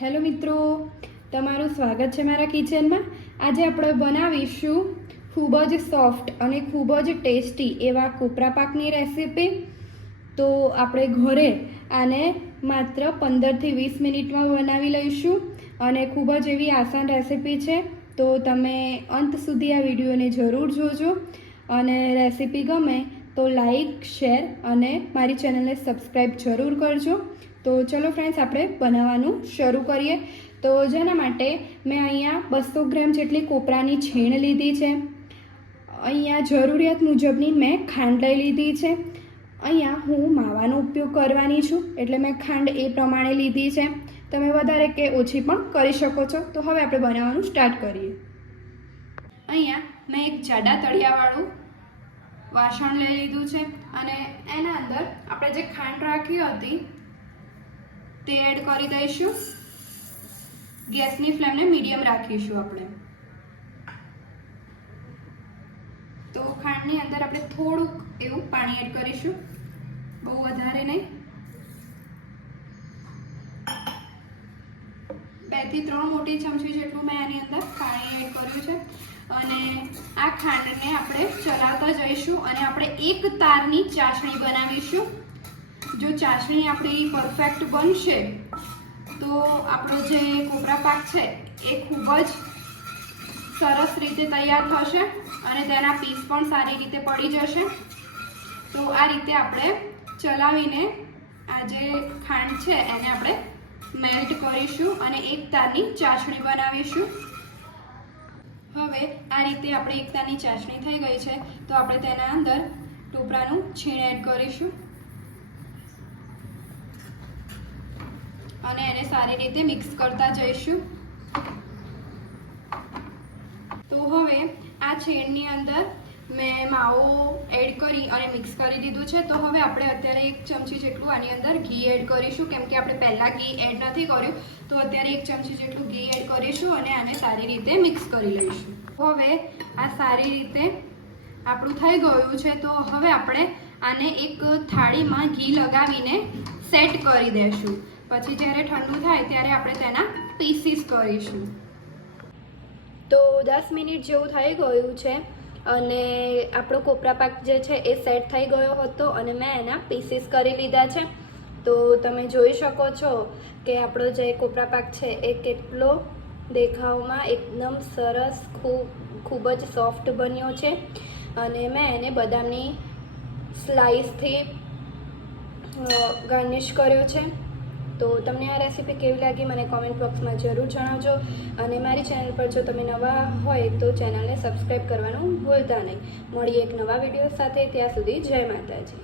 Hello મિત્રો, તમારું સ્વાગત છે મારા કિચનમાં। આજે આપણે બનાવીશું ખૂબ જ સોફ્ટ અને ખૂબ જ ટેસ્ટી એવા કોપરા પાકની રેસીપી। તો આપણે ઘરે આને માત્ર 15 થી 20 મિનિટમાં બનાવી લઈશું અને ખૂબ જ એવી આસાન રેસીપી છે। તો તમે અંત સુધી આ વિડીયોને જરૂર જોજો અને રેસીપી ગમે તો લાઈક, શેર અને મારી ચેનલને સબસ્ક્રાઈબ જરૂર કરજો। તો ચલો ફ્રેન્ડ્સ, આપણે બનાવવાનું શરૂ કરીએ। તો જેના માટે મેં અહીંયા 200 ગ્રામ જેટલી કોપરાની છીણ લીધી છે। અહીંયા જરૂરિયાત મુજબની મેં ખાંડ લઈ લીધી છે। અહીંયા હું માવાનો ઉપયોગ કરવાની છું, એટલે મેં ખાંડ એ પ્રમાણે લીધી છે। તમે વધારે કે ઓછી પણ કરી શકો છો। તો હવે આપણે બનાવવાનું સ્ટાર્ટ કરીએ। અહીંયા મેં એક જાડા તળિયાવાળું વાસણ લઈ લીધું છે અને એના અંદર આપણે જે ખાંડ રાખી હતી તે એડ કરી દઈશું। ગેસની ફ્લેમને મીડિયમ રાખીશું આપણે। તો ખાંડની અંદર આપણે થોડુંક એવું પાણી એડ કરીશું, બહુ વધારે નહીં। 2 થી 3 મોટી ચમચી જેટલું મેં આની અંદર પાણી એડ કર્યું છે અને આ ખાંડને આપણે ચલાવતા જઈશું અને આપણે એક તારની ચાસણી બનાવીશું। જો ચાસણી આપણી પરફેક્ટ બનશે તો આપણો જે કોપરા પાક છે એ ખૂબ જ સરસ રીતે તૈયાર થશે અને તેના પીસ પણ સારી રીતે પડી જશે। તો આ રીતે આપણે ચલાવીને આ જે ખાંડ છે એને આપણે મેલ્ટ કરીશું અને એક તારની ચાસણી બનાવીશું। હવે આ રીતે આપણે એક તારની ચાસણી થઈ ગઈ છે તો આપણે તેના અંદર ટોપરાનું છીણ એડ કરીશું અને એને સારી રીતે મિક્સ કરતા જઈશું। તો હવે આ છીણની અંદર મેં માવો એડ કરી અને મિક્સ કરી દીધું છે। તો હવે આપણે અત્યારે 1 ચમચી જેટલું આની અંદર ઘી એડ કરીશું, કેમ કે આપણે પહેલાં ઘી એડ નથી કર્યું। તો અત્યારે 1 ચમચી જેટલું ઘી એડ કરીશું અને આને સારી રીતે મિક્સ કરી લઈશું। હવે આ સારી રીતે આપણું થઈ ગયું છે। તો હવે આપણે આને એક થાળીમાં ઘી લગાવીને સેટ કરી દઈશું। પછી જ્યારે ઠંડુ થાય ત્યારે આપણે તેના પીસીસ કરીશું। તો 10 મિનિટ જેવું થઈ ગયું છે અને આપણો કોપરા પાક જે છે એ સેટ થઈ ગયો હતો અને મેં એના પીસીસ કરી લીધા છે। તો તમે જોઈ શકો છો કે આપણો જે કોપરા પાક છે એ કેટલો દેખાવમાં એકદમ સરસ ખૂબ જ સોફ્ટ બન્યો છે અને મેં એને બદામની સ્લાઇસથી ગાર્નિશ કર્યો છે। તો તમને આ રેસીપી કેવી લાગી મને કોમેન્ટ બોક્સમાં જરૂર જણાવજો અને મારી ચેનલ પર જો તમે નવા હોય તો ચેનલને સબસ્ક્રાઈબ કરવાનું ભૂલતા નહીં। મળીએ એક નવા વિડીયો સાથે, ત્યાં સુધી જય માતાજી।